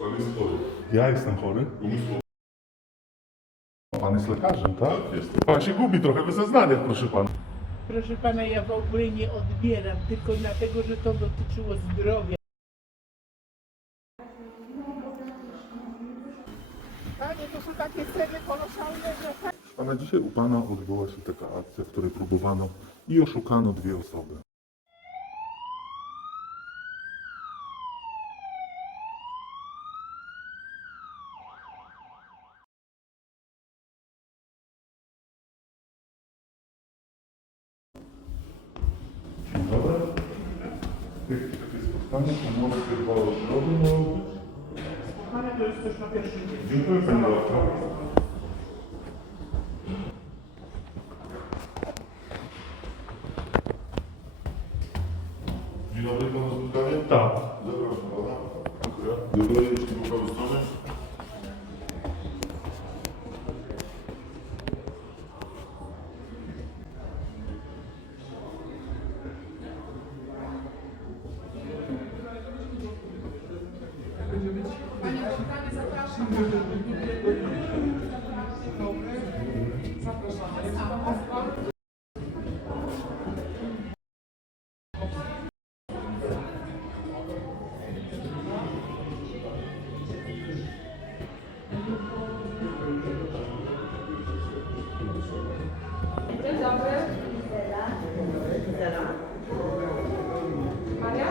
Pan jest chory. Ja jestem chory. Umysłowo. Pan jest lekarzem, tak? Tak, jestem. Pan się gubi trochę w zeznaniach, proszę pana. Proszę pana, ja w ogóle nie odbieram, tylko dlatego, że to dotyczyło zdrowia. Panie, to są takie ceny kolosalne, że... Pana, dzisiaj u pana odbyła się taka akcja, w której próbowano i oszukano dwie osoby. Dzień dobry. Takie spotkanie pomocy dwuosobowe miało być. Pana to jest też na pierwszy dzień. Dziękuję pani doktor. Dzień dobry, pana spotkanie? Tak. Zapraszam pana. Dziękuję. Dziękuję, jeśli po prawej stronie. Dzień dobry. Maria?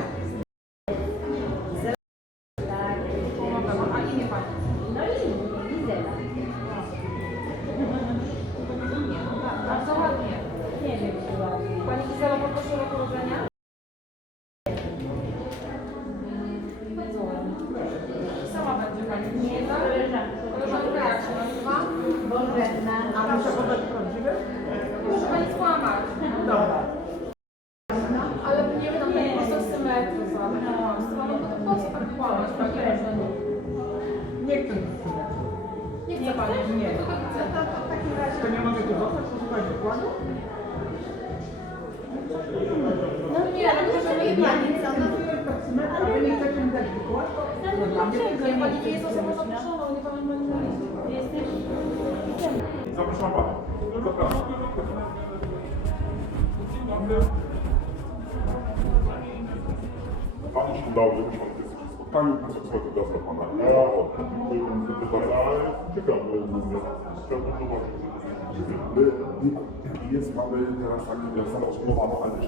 Pomagam, a imię pani? No i Izela. Bardzo ładnie. Nie wiem, czy ładnie. Pani Izela, poproszę o rok urodzenia. Bardzo ładnie. Sama będzie pani. Nie, tak? Koleżanka jak się nazywa? Bożena. A muszę podać prawdziwe? Muszę pani skłamać. Dobra. Ale nie wiem, pani po prostu symetry za kłamstwo. No to po co tak kłamać? Pani Bożena? Nie chcę. Nie chce pani. Nie. To tak chcę. W takim razie to nie mogę tu zostać, posłuchać wykładu? No Nie, no proszę mnie pani. co? No, A wy nie chcecie mi dać wykład? no dlaczego Nie, pani nie jest osobą zaproszoną, nie pani pani na liście. Jesteś... Zapraszam pana. Zapraszam. Panu się udało, że pan w tym spotkaniu, konsekwencje teraz dla pana. Ja dziękuję panu sekretarza, ale ciekawe ogólnie. Chciałbym zobaczyć. Jest, mamy teraz tak samozamowaną, ale też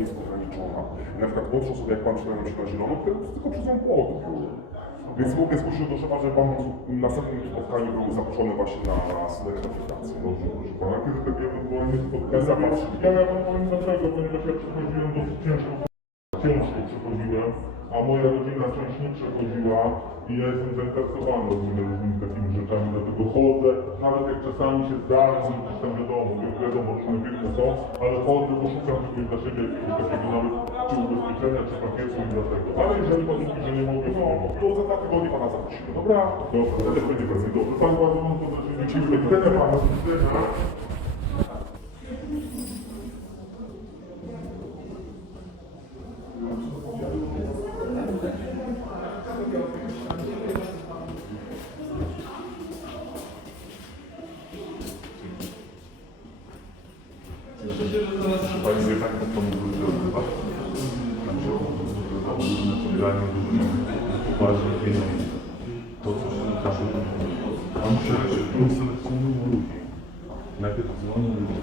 jest ograniczona. Na przykład młodsze osoby, jak pan przyjechał na przykład zielono, to tylko przez tą podróż. Więc mogę zgłosić do szefa, że pan w następnym spotkaniu był zaproszony właśnie na rekrutację. Dobrze, proszę pana. Kiedy takie ewentualnie spotkania zapatrzę? Ja wam powiem dlaczego, ponieważ ja przechodziłem dosyć ciężko przechodziłem, a moja rodzina część nie przechodziła i ja jestem zainteresowany różnymi takimi rzeczami, dlatego chodzę, nawet jak czasami się zdarzy, gdzieś tam wiadomo, różne firmy są, ale chodzę, bo szukam czegoś dla siebie, jakiegoś takiego nawet czy ubezpieczenia, czy pakietu i dlatego. Ale jeżeli pan mówi, że nie mogę, To za 2 tygodnie pana zaprosimy. dobra, To też będzie więcej. Dobrze. pan bardzo mam to Dziękuję. Tyle panu, do widzenia. Pani wie tak, jak to mógłby odbywać? Znaczy, pobieranie różnych poważnych pieniędzy. To, co się każe, pan selekcjonują ludzi. Najpierw dzwonią ludzie,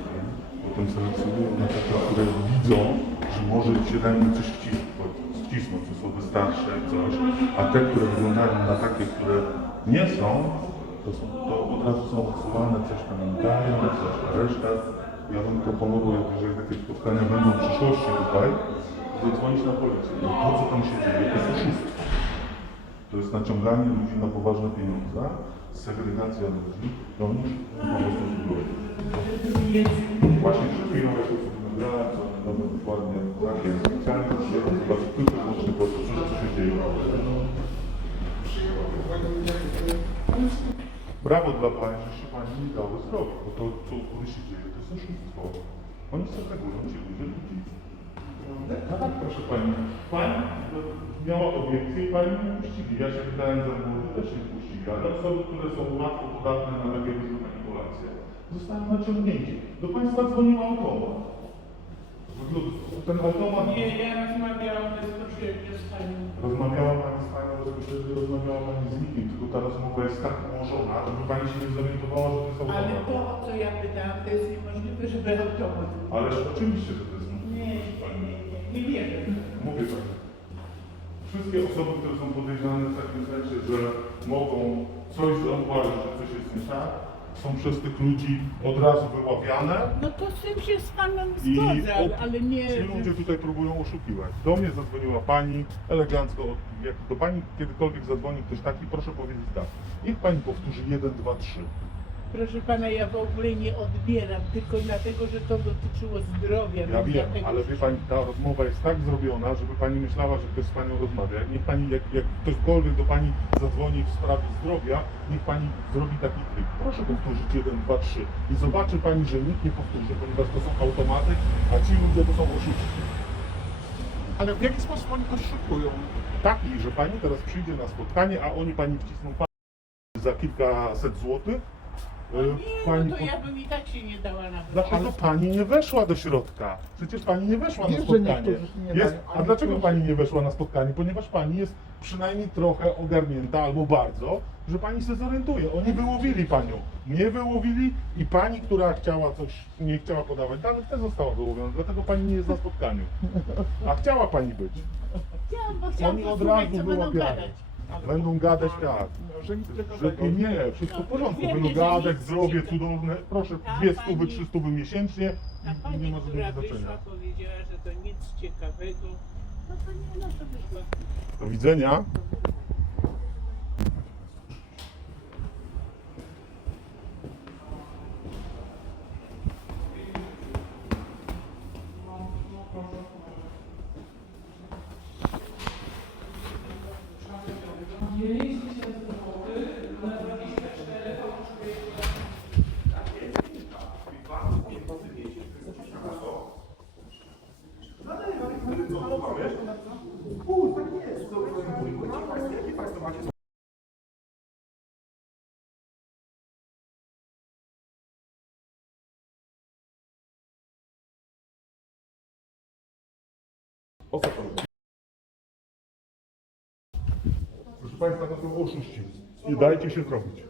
potem selekcjonują na takie, które widzą, że może się na nim coś wcisnąć, osoby starsze, coś, a te, które wyglądają na takie, które nie są, to od razu są odsuwane, coś tam im dają, coś, a reszta. Ja bym proponował, jeżeli takie spotkania będą w przyszłości tutaj, to dzwonić na policję. Bo to, co tam się dzieje, to jest oszustwo. To jest naciąganie ludzi na poważne pieniądze, segregacja ludzi, to oni po prostu zbroją. Właśnie przed chwilą jak to wyglądałem, co mamy dokładnie tak jest. Chciałem się zobaczyć tylko i wyłącznie po to, co się dzieje. Brawo dla Pani, że się Pani nie dało zrobić, bo to, co u góry się dzieje, to jest oszustwo. Oni segregują ci ludzie ludzi. Tak, proszę Pani. Pani miała obiekcję i pani nie puścili. Ja się wydałem za młody, też nie puścili, ale osoby, które są łatwo podatne na takie różne manipulacje, zostały naciągnięci. Do państwa dzwonił automat. Ten automat... Nie, ja rozmawiałam bezpośrednio z panią. Rozmawiała pani z panią, bezpośrednio rozmawiała pani z nikim, tylko ta rozmowa jest tak ułożona, żeby pani się nie zorientowała, że to jest automat. Ale to, o co ja pytałam, to jest niemożliwe, żeby automat. Ależ oczywiście, że to jest możliwe. Nie wierzę. Mówię tak. Wszystkie osoby, które są podejrzane w takim sensie, że mogą coś zauważyć, że coś jest nie tak, są przez tych ludzi od razu wyławiane. No to z tym się z panem I zgodzę, ale nie... Ci ludzie tutaj próbują oszukiwać. Do mnie zadzwoniła pani elegancko. Jak do pani kiedykolwiek zadzwoni ktoś taki, proszę powiedzieć tak. Niech pani powtórzy 1, 2, 3. Proszę pana, ja w ogóle nie odbieram, tylko dlatego, że to dotyczyło zdrowia. Ja więc wiem, dlatego, ale wie pani, ta rozmowa jest tak zrobiona, żeby pani myślała, że ktoś z panią rozmawia. Niech pani, jak ktośkolwiek do pani zadzwoni w sprawie zdrowia, niech pani zrobi taki tryb. Proszę powtórzyć 1, 2, 3 i zobaczy pani, że nikt nie powtórzy, ponieważ to są automaty, a ci ludzie to są oszuści. Ale w jaki sposób oni oszukują? Taki, że pani teraz przyjdzie na spotkanie, a oni pani wcisną za kilkaset złotych. nie, no to ja bym i tak się nie dała nawet. Dlaczego pani nie weszła do środka? Przecież pani nie weszła na Wiem, że spotkanie. niektórzy się nie Jest, dają, a ale dlaczego niektórzy- pani nie weszła na spotkanie? Ponieważ pani jest przynajmniej trochę ogarnięta albo bardzo, że pani się zorientuje. Oni wyłowili panią. Mnie wyłowili i pani, która chciała coś, nie chciała podawać danych, też została wyłowiona. Dlatego pani nie jest na spotkaniu. A chciała pani być. Chciałam, bo chciałam Oni od posłuchać, razu co będą wyłapiają. gadać. Będą gadać tak. Że nic tego Że nie, wszystko w porządku, będą gadać, zdrowie cudowne, proszę, 200, 300 miesięcznie Ta i nie pani, ma która żadnego wyszła, znaczenia. powiedziała, że to nic ciekawego. No to nie, no to wyszła. Do widzenia. O co chodzi? Proszę Państwa, to są oszuści. Nie dajcie się zrobić.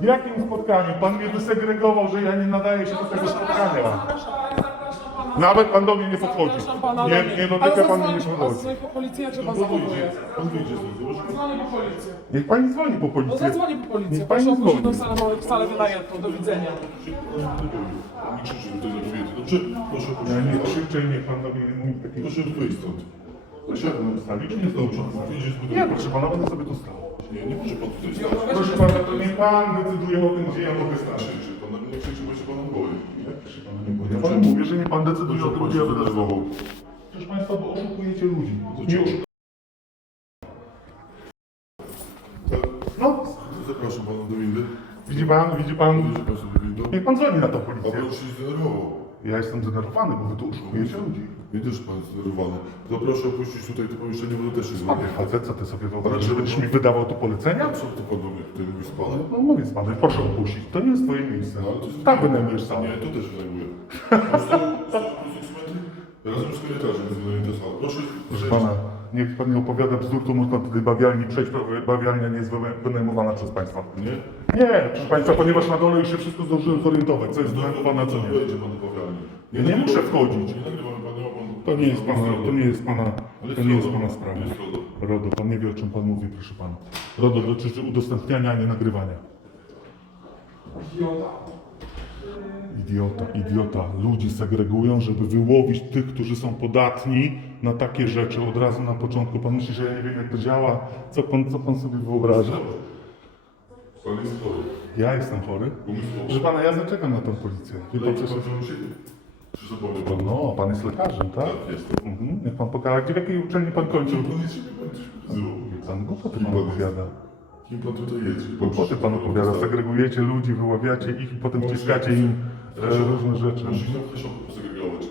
W jakim spotkaniu? Pan mnie wysegregował, że ja nie nadaję się do tego spotkania. Nawet pan do mnie nie podchodzi. Nie dotyka pan mnie, nie podchodzi. Zadzwoń po policję, jak się pan Pan wyjdzie, zachowuje. pan wyjdzie stąd. Dzwonię po policję. Niech pani dzwoni po No policję. zadzwonię po policję. Niech pani Proszę opuścić tą dzwoni. salę, salę wynajętą. Do widzenia. Nie krzyczy tutaj na kobiety. Dobrze? Proszę, Ja proszę. nie krzyczę i niech pan do mnie nie mówi takiego. Proszę wyjść stąd. Siadam na sali, czy nie Dobrze, zdążę? wyjdziesz tutaj. Nie, proszę pana, będę sobie tu stał. Nie może pan tutaj stać. Proszę pana, to nie pan decyduje o tym, gdzie ja mogę stać. Krzyczy pan na mnie, krzyczy, bo się pan boi. Nie? Proszę pana, nie boję. Ja panu mówię, że nie pan decyduje o tym, gdzie ja będę stał. Proszę państwa, bo oszukujecie ludzi. Nie oszukują. No, Zapraszam pana do windy. widzi pan, Jedzie pan sobie windą. niech pan dzwoni na tą A policję. pan się zdenerwował. Ja jestem zdenerwowany, bo wy tu oszukujecie ludzi. Widzę, że pan jest zdenerwowany. To proszę opuścić tutaj to pomieszczenie, bo to też jest Panie facet, co ty sobie wyobrażasz, że będziesz mi wydawał tu polecenia? Co ty pan do mnie tutaj mówi z panem? No mówię z panem, proszę opuścić. To nie jest twoje miejsce. Ale to jest- Tam wynajmujesz salę. Nie, to też wynajmuję. Razem z korytarzem jest wynajęta sala. Proszę, Proszę pana, niech pan nie opowiada bzdur, to można do tej bawialni przejść, bo bawialnia nie jest wynajmowana przez państwa. Nie? Nie, proszę państwa, ponieważ na dole już się wszystko zdążyłem zorientować, co jest wynajmowane, a co nie. Wejdzie pan do bawialni. Ja nie muszę wchodzić. Nie nagrywamy pana, ma pan... To nie jest pana sprawa. Jest RODO. RODO, pan nie wie, o czym pan mówi, proszę pana. RODO dotyczy udostępniania, a nie nagrywania. Idiota. Ludzi segregują, żeby wyłowić tych, którzy są podatni na takie rzeczy od razu na początku. Pan myśli, że ja nie wiem, jak to działa? Co pan sobie wyobraża? Pan jest chory. Ja jestem chory? Umysłowo. Proszę pana, ja zaczekam na tą policję. Wie pan, Leki co się... pan wziął siebie. Czy zapomniał pan? No, pan jest lekarzem, tak? Tak, jestem. Niech pan pokaże, w jakiej uczelni pan kończył? Pan jest siebie, pan coś wyzywał. Pan głupoty pan opowiada. kim pan tutaj jedzie? Głupoty pan opowiada, segregujecie ludzi, wyławiacie ich i potem wciskacie im różne rzeczy. Musisz tam też posegregować.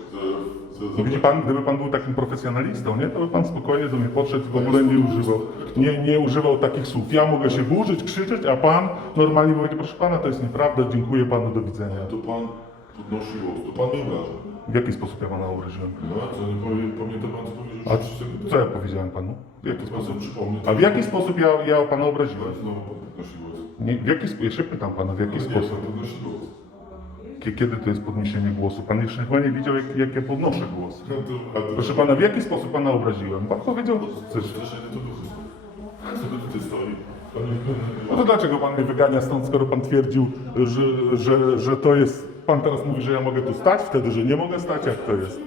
No widzi pan, gdyby pan był takim profesjonalistą, nie, to by pan spokojnie do mnie podszedł i w ogóle nie używał takich słów. Ja mogę się burzyć, krzyczeć, a pan normalnie mówi, proszę pana, to jest nieprawda, dziękuję panu, do widzenia. To pan podnosi głos, to pan nie obraża. W jaki sposób ja pana obraziłem? No, a co, nie pamięta pan, co powiedział? A co ja powiedziałem panu? W jaki sposób? Sposób przypomnieć. A w jaki sposób ja pana obraziłem? Znowu pan podnosi głos. Nie, w jaki sposób? Ja się pytam pana, w jaki Nie, sposób? pan podnosi głos. Kiedy to jest podniesienie głosu? Pan jeszcze chyba nie widział, jak ja podnoszę głos. A to Proszę pana, w jaki sposób pana obraziłem? Pan powiedział coś. zderzenie to było wszystko. Co by tutaj stoi? Pan No to dlaczego pan mnie wygania stąd, skoro pan twierdził, że to jest... Pan teraz mówi, że ja mogę tu stać, wtedy, że nie mogę stać, jak to jest?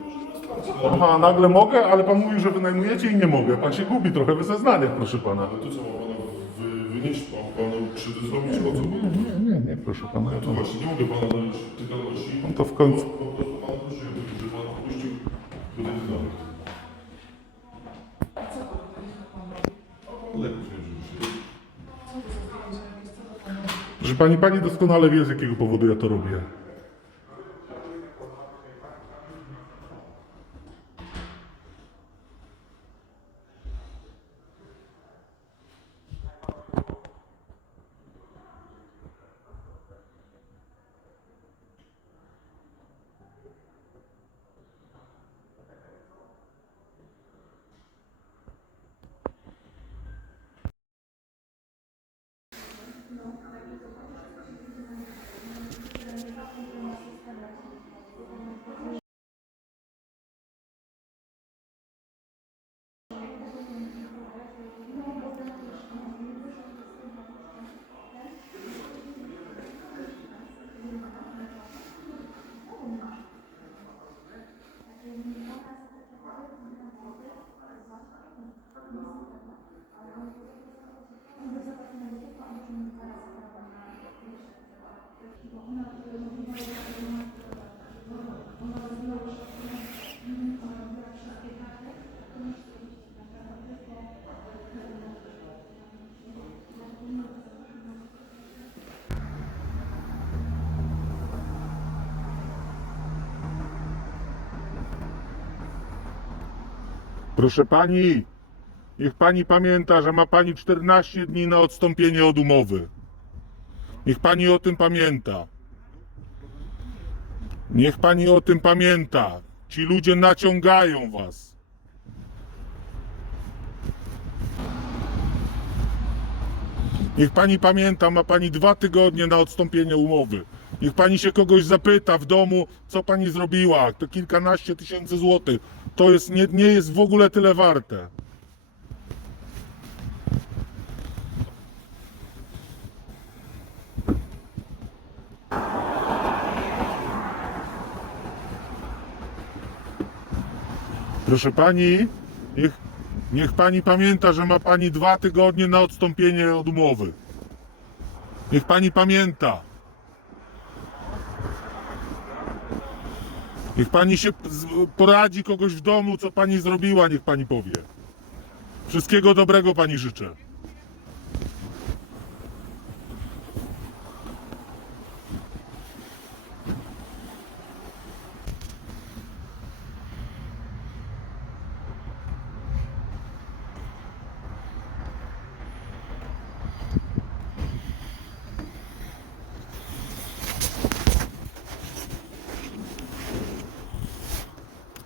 Aha, nagle mogę, ale pan mówi, że wynajmujecie i nie mogę. Pan się gubi trochę w zeznaniach, proszę pana. Ale to co, ma pana wynieść panu krzywdę zrobić? O co chodzi? Nie, proszę pana. To właśnie nie mogę pana dać tykalności. No to w końcu... Po prostu pan prosiłem, żeby pan opuścił tutaj dynamek. Lepiej się. Proszę pani doskonale wie, z jakiego powodu ja to robię. Proszę pani, niech pani pamięta, że ma pani 14 dni na odstąpienie od umowy. Niech pani o tym pamięta. Niech pani o tym pamięta. Ci ludzie naciągają was. Niech pani pamięta, ma pani 2 tygodnie na odstąpienie umowy. Niech pani się kogoś zapyta w domu, co pani zrobiła. To kilkanaście tysięcy złotych. To jest, nie jest w ogóle tyle warte. Proszę pani, niech pani pamięta, że ma pani 2 tygodnie na odstąpienie od umowy. Niech pani pamięta. Niech pani się poradzi kogoś w domu, co pani zrobiła, niech pani powie. Wszystkiego dobrego pani życzę.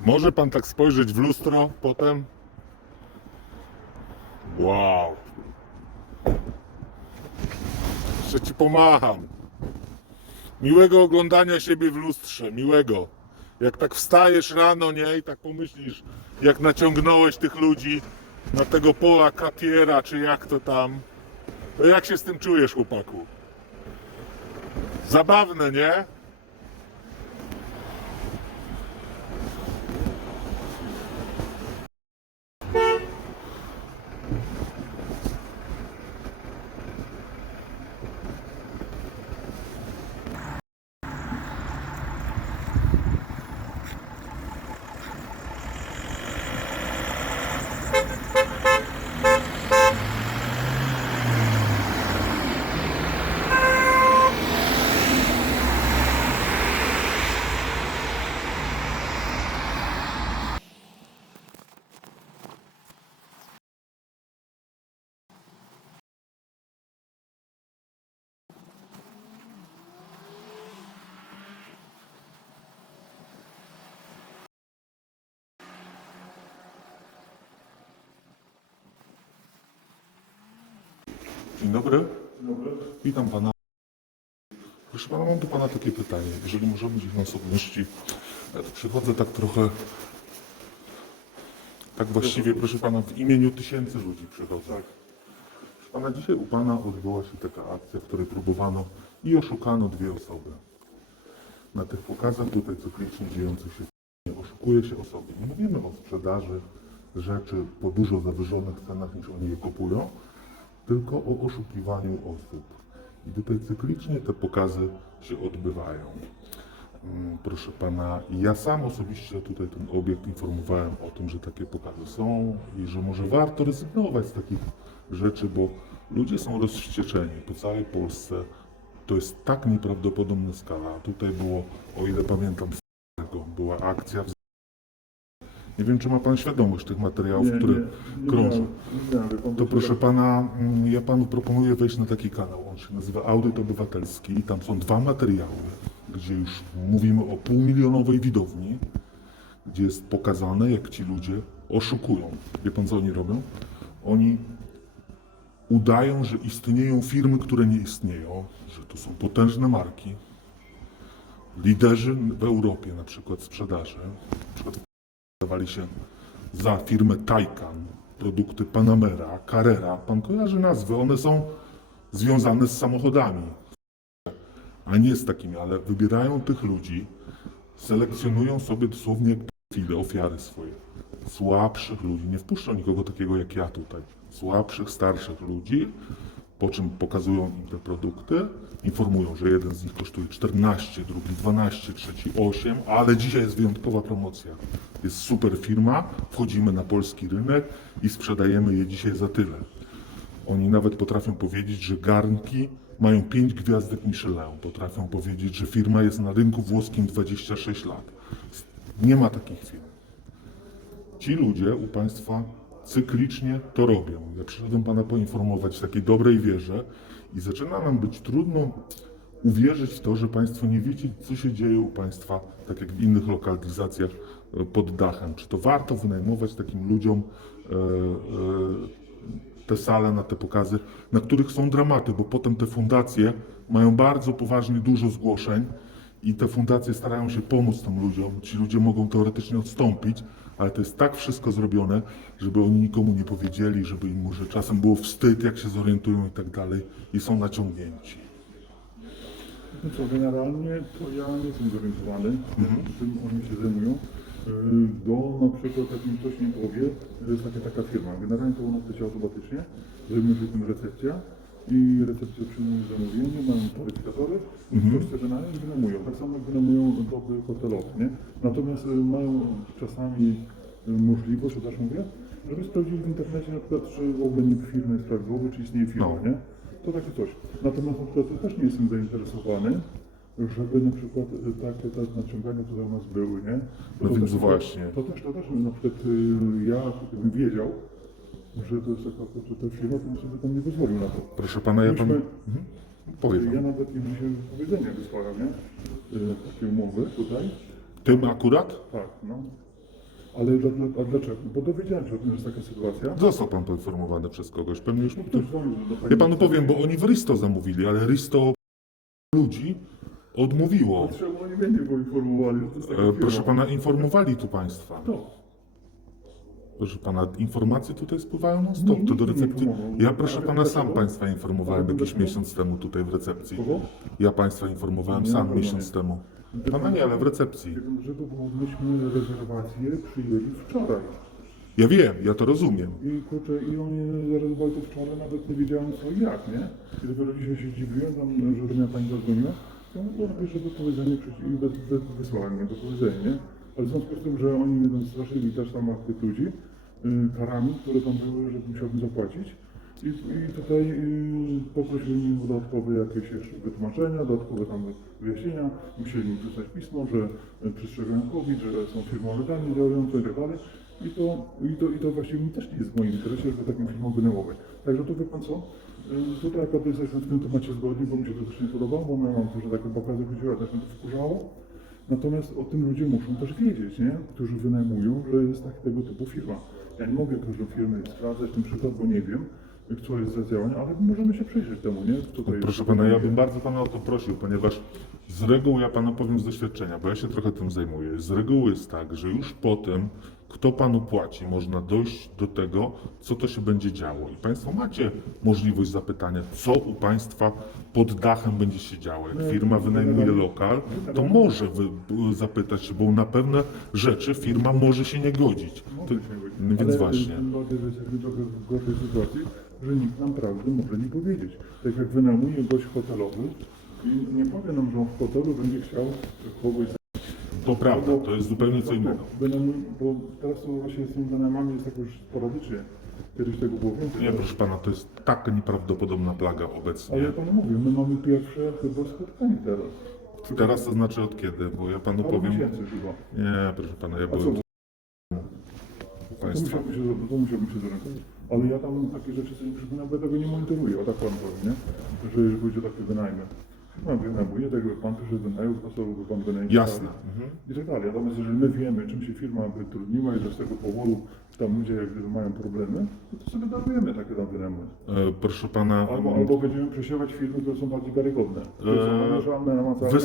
Może pan tak spojrzeć w lustro potem? Wow. Jeszcze ci pomacham. Miłego oglądania siebie w lustrze, miłego. Jak tak wstajesz rano, nie? I tak pomyślisz, jak naciągnąłeś tych ludzi na tego Pola Katiera, czy jak to tam. To jak się z tym czujesz, chłopaku? Zabawne, nie? Dzień dobry. Witam pana. Proszę pana, mam do pana takie pytanie. Jeżeli może być w osobności, ja tu przychodzę tak trochę, tak właściwie, proszę pana, w imieniu tysięcy ludzi przychodzę. Proszę pana, dzisiaj u pana odbyła się taka akcja, w której próbowano i oszukano 2 osoby. Na tych pokazach tutaj cyklicznie dziejących się oszukuje się osoby. Nie mówimy o sprzedaży rzeczy po dużo zawyżonych cenach niż oni je kupują, tylko o oszukiwaniu osób. I tutaj cyklicznie te pokazy się odbywają. Proszę pana, ja sam osobiście tutaj ten obiekt informowałem o tym, że takie pokazy są i że może warto rezygnować z takich rzeczy, bo ludzie są rozwścieczeni po całej Polsce. To jest tak nieprawdopodobna skala. Tutaj było, o ile pamiętam, była akcja. Nie wiem, czy ma pan świadomość tych materiałów, które krążą. To proszę pana, ja panu proponuję wejść na taki kanał. On się nazywa Audyt Obywatelski i tam są 2 materiały, gdzie już mówimy o półmilionowej widowni, gdzie jest pokazane, jak ci ludzie oszukują. Wie pan, co oni robią? Oni udają, że istnieją firmy, które nie istnieją, że to są potężne marki, liderzy w Europie na przykład sprzedaży. Na przykład dawali się za firmę Taycan, produkty Panamera, Carrera. Pan kojarzy nazwy, one są związane z samochodami, a nie z takimi, ale wybierają tych ludzi, selekcjonują sobie dosłownie jak profile, ofiary swoje. Słabszych ludzi, nie wpuszczą nikogo takiego jak ja tutaj. Słabszych, starszych ludzi, po czym pokazują im te produkty, informują, że jeden z nich kosztuje 14, drugi 12, trzeci 8, ale dzisiaj jest wyjątkowa promocja. Jest super firma, wchodzimy na polski rynek i sprzedajemy je dzisiaj za tyle. Oni nawet potrafią powiedzieć, że garnki mają 5 gwiazdek Michelin. Potrafią powiedzieć, że firma jest na rynku włoskim 26 lat. Nie ma takich firm. Ci ludzie u państwa cyklicznie to robią. Ja przyszedłem pana poinformować w takiej dobrej wierze i zaczyna nam być trudno uwierzyć w to, że państwo nie wiecie, co się dzieje u państwa, tak jak w innych lokalizacjach pod dachem. Czy to warto wynajmować takim ludziom te sale na te pokazy, na których są dramaty, bo potem te fundacje mają bardzo poważnie dużo zgłoszeń i te fundacje starają się pomóc tym ludziom. Ci ludzie mogą teoretycznie odstąpić, ale to jest tak wszystko zrobione, żeby oni nikomu nie powiedzieli, żeby im może czasem było wstyd, jak się zorientują i tak dalej, i są naciągnięci. No co, generalnie to ja nie jestem zorientowany, czym oni się zajmują. Do na przykład, jak mi ktoś nie powie, że jest taka firma. Generalnie to u nas działa automatycznie, zajmuje się tym recepcja i recepcja przyjmuje zamówienie, mają taryfikatory, ktoś chce wynająć, wynajmują. Tak samo jak wynajmują doby hotelowe, nie? Natomiast mają czasami możliwość, o też mówię, żeby sprawdzili w internecie na przykład, czy w ogóle firma jest prawidłowa, czy istnieje firma, nie? To takie coś. Natomiast na przykład ja też nie jestem zainteresowany, żeby na przykład takie naciągania tutaj u nas były, nie? No więc też, właśnie. To też na przykład ja gdybym wiedział, że to jest taka firma, to bym sobie tam nie pozwolił na to. Proszę pana, ja panu... Powiem Ja pan. nawet im dzisiaj wypowiedzenia wysłałem, nie? Takie umowy tutaj. Tym akurat? Tak, no. Ale a dlaczego? Bo dowiedziałem się o tym, że jest taka sytuacja. Został pan poinformowany przez kogoś, pewnie już... Ktoś dzwonił do pani. Ja panu powiem, bo oni w Risto zamówili, ale Risto ludzi odmówiło. Trzeba oni mnie nie poinformowali, że to jest taka firma. Proszę pana, informowali tu państwa. To. Proszę pana, informacje tutaj spływają non stop, to do recepcji. Ja proszę pana sam państwa informowałem jakiś miesiąc temu tutaj w recepcji. Kogo? Ja państwa informowałem sam miesiąc temu. Pana nie, ale w recepcji. Żeby było, myśmy rezerwację przyjęli wczoraj. Ja wiem, ja to rozumiem. I kurczę, i oni zarezerwowali to wczoraj, nawet nie wiedziałem co i jak, nie? I dopiero dzisiaj się zdziwiłem, tam, że mnie pani zadzwoniła. Ja mówię, napiszę wypowiedzenie i wysłałem mi wypowiedzenie, nie? Ale w związku z tym, że oni mnie straszyli też tam tych ludzi karami, które tam były, że musiałbym zapłacić. I tutaj poprosili mnie o dodatkowe jakieś jeszcze wytłumaczenia, dodatkowe tam wyjaśnienia. Musieli mi przysłać pismo, że przestrzegają COVID, że są firmą legalnie działającą i tak dalej. I to właściwie mi też nie jest w moim interesie, żeby taką firmą wynajmować. Także to wie pan co? Tutaj akurat jesteśmy w tym temacie zgodni, bo mi się to też nie podobało, bo ja mam to, że takie pokazy chodziły, też mnie to wkurzało. Natomiast o tym ludzie muszą też wiedzieć, nie? Którzy wynajmują, że jest tego typu firma. Ja nie mogę każdą firmę sprawdzać, ten przykład, bo nie wiem. aktualizacja działania, ale możemy się przyjrzeć temu, nie? Tutaj, Proszę pana, ja bym bardzo pana o to prosił, ponieważ z reguły, ja panu powiem z doświadczenia, bo ja się trochę tym zajmuję, z reguły jest tak, że już po tym, kto panu płaci, można dojść do tego, co to się będzie działo. I państwo macie możliwość zapytania, co u państwa pod dachem będzie się działo. Jak firma wynajmuje lokal, to może zapytać się, bo na pewne rzeczy firma może się nie godzić. To, więc ale właśnie. tym bardziej, że jesteśmy trochę w gorszej sytuacji, że nikt nam prawdy może nie powiedzieć. Tak jak wynajmuje gość hotelowy i nie powie nam, że on w hotelu będzie chciał kogoś. To prawda, to jest zupełnie co innego. Bo teraz to właśnie z tymi wynajmami jest tak już sporadycznie. Kiedyś tego było więcej. Nie, proszę pana, to jest taka nieprawdopodobna plaga Ale obecnie. ja panu mówię, my mamy pierwsze chyba spotkanie teraz. Teraz to znaczy od kiedy? Bo ja panu Parę powiem. miesięcy chyba. Nie, proszę pana, ja A co? byłem u To państwa. musiałbym się zorientować. Ale ja tam takie rzeczy sobie nie przypominam, bo ja tego nie monitoruję, o tak pan powie, nie? Że jeżeli chodzi o takie wynajmy. Firma wynajmuje, tak jakby pan przyszedł wynajął, by pan wynajmie. Jasne. I tak dalej. Natomiast jeżeli my wiemy, czym się firma wytrudniła i że z tego powodu tam ludzie jak gdyby mają problemy, to sobie darujemy takie tam wynajmy. Proszę pana, Albo będziemy przesiewać firmy, które są bardziej wiarygodne. Które są namierzalne, namacalne.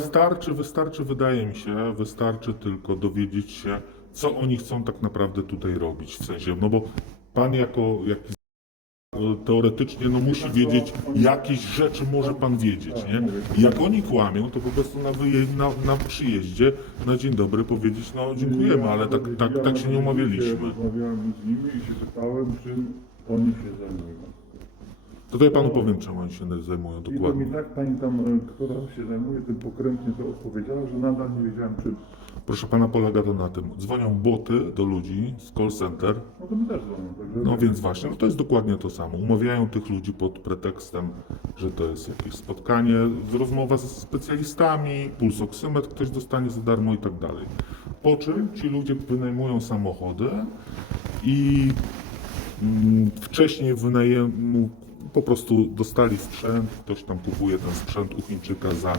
wystarczy tylko dowiedzieć się, co oni chcą tak naprawdę tutaj robić. W sensie, no bo pan jako teoretycznie no musi wiedzieć, jakieś rzeczy może pan wiedzieć, nie? Jak oni kłamią, to po prostu na przyjeździe, na dzień dobry powiedzieć, no dziękujemy, ale tak się nie umawialiśmy. Rozmawiałem z nimi i się pytałem, czym oni się zajmują. To ja panu powiem, czym oni się zajmują I to dokładnie. mi tak pani tam, która się zajmuje tym pokrętnie, to odpowiedziała, że nadal nie wiedziałem czym. Proszę pana, polega to na tym, dzwonią boty do ludzi z call center, No to my też dzwonią. Także no więc właśnie, no to jest dokładnie to samo. Umawiają tych ludzi pod pretekstem, że to jest jakieś spotkanie, rozmowa ze specjalistami, pulsoksymetr ktoś dostanie za darmo i tak dalej. Po czym ci ludzie wynajmują samochody i wcześniej wynajmu po prostu dostali sprzęt, ktoś tam kupuje ten sprzęt u Chińczyka za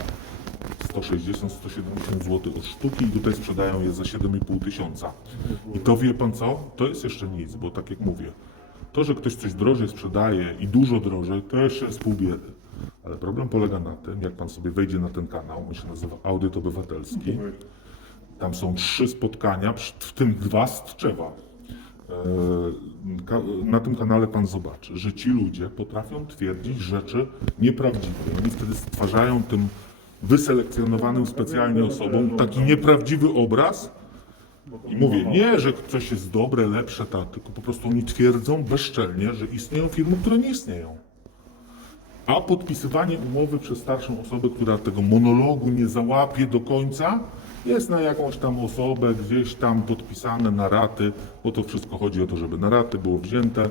160-170 zł od sztuki i tutaj sprzedają je za 7,5 tysiąca. I to wie pan co? To jest jeszcze nic, bo tak jak mówię, to, że ktoś coś drożej sprzedaje i dużo drożej, to jeszcze jest pół biedy. Ale problem polega na tym, jak pan sobie wejdzie na ten kanał, on się nazywa Audyt Obywatelski, tam są 3 spotkania, w tym 2 z Tczewa. Na tym kanale pan zobaczy, że ci ludzie potrafią twierdzić rzeczy nieprawdziwe. Oni wtedy stwarzają tym wyselekcjonowanym specjalnie osobom taki nieprawdziwy obraz i mówię, nie, że coś jest dobre, lepsze, tak, tylko po prostu oni twierdzą bezczelnie, że istnieją firmy, które nie istnieją. A podpisywanie umowy przez starszą osobę, która tego monologu nie załapie do końca, jest na jakąś tam osobę gdzieś tam podpisane na raty, bo to wszystko chodzi o to, żeby na raty było wzięte.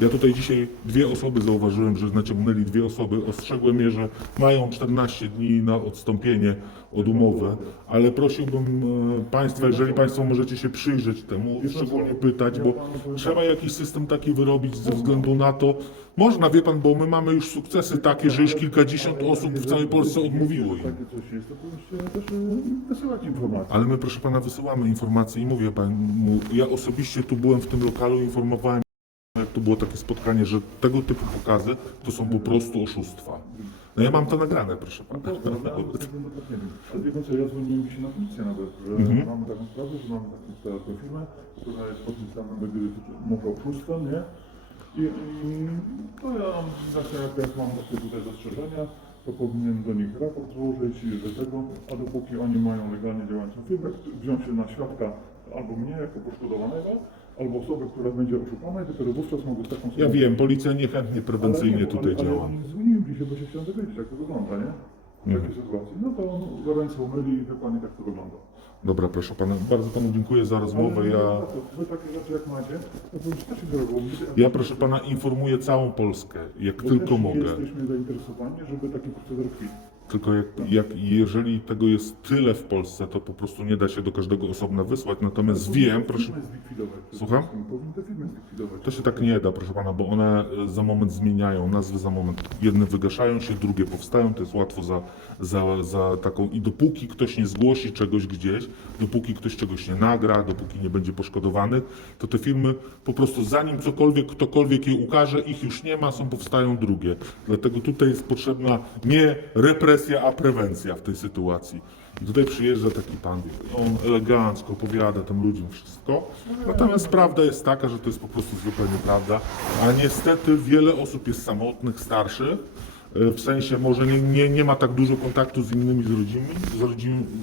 Ja tutaj dzisiaj 2 osoby zauważyłem, że naciągnęli 2 osoby, ostrzegłem je, że mają 14 dni na odstąpienie od umowy, ale prosiłbym Państwa, jeżeli Państwo możecie się przyjrzeć temu, szczególnie pytać, bo trzeba jakiś system taki wyrobić ze względu na to, można, wie Pan, bo my mamy już sukcesy takie, że już kilkadziesiąt osób w całej Polsce odmówiło im. Takie coś jest, to powinniście też wysyłać informacje. Ale my, proszę Pana, wysyłamy informacje i mówię Panu, ja osobiście tu byłem w tym lokalu i informowałem, jak to było takie spotkanie, że tego typu pokazy to są po prostu oszustwa. No ja mam to nagrane, proszę Pana. Ale wie pan co, ja dzwoniłem dzisiaj na policję nawet, że mamy taką sprawę, że mamy taką firmę, która jest podpisana może oszustwem, nie? I to ja zawsze jak mam takie tutaj zastrzeżenia, to powinien do nich raport złożyć i że tego, a dopóki oni mają legalnie działającą firmę, wziąć się na świadka albo mnie jako poszkodowanego, albo osobę, która będzie oszukana i dopiero wówczas mogę z taką osobą... Ja wiem, policja niechętnie prewencyjnie tutaj działa. Ale dzwoniłem dzisiaj, bo się chciałem dowiedzieć, jak to wygląda, nie? W takiej sytuacji. No to ręce umyli i dokładnie tak to wygląda. Dobra, proszę Pana, bardzo Panu dziękuję za rozmowę. Wy takie rzeczy jak macie, to powinniście też się robić. Ja, proszę Pana, informuję całą Polskę, jak tylko mogę. Jesteśmy zainteresowani, żeby taki proceder kwitł. Tylko jeżeli tego jest tyle w Polsce, to po prostu nie da się do każdego osobna wysłać. Natomiast wiem, proszę. Słucham? Powinny te firmy zlikwidować. To się tak nie da, proszę pana, bo one za moment zmieniają nazwy, za moment jedne wygaszają się, drugie powstają, to jest łatwo za taką. I dopóki ktoś nie zgłosi czegoś gdzieś, dopóki ktoś czegoś nie nagra, dopóki nie będzie poszkodowany, to te firmy po prostu zanim ktokolwiek je ukaże, ich już nie ma, powstają drugie. Dlatego tutaj jest potrzebna nie represja, a prewencja w tej sytuacji. I tutaj przyjeżdża taki pan, on elegancko opowiada tym ludziom wszystko, natomiast prawda jest taka, że to jest po prostu zwykle nieprawda, a niestety wiele osób jest samotnych, starszych, w sensie może nie ma tak dużo kontaktu z innymi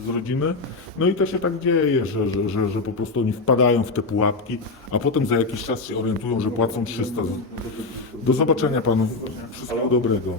z rodziny, no i to się tak dzieje, że po prostu oni wpadają w te pułapki, a potem za jakiś czas się orientują, że płacą 300. Do zobaczenia panu, wszystkiego dobrego.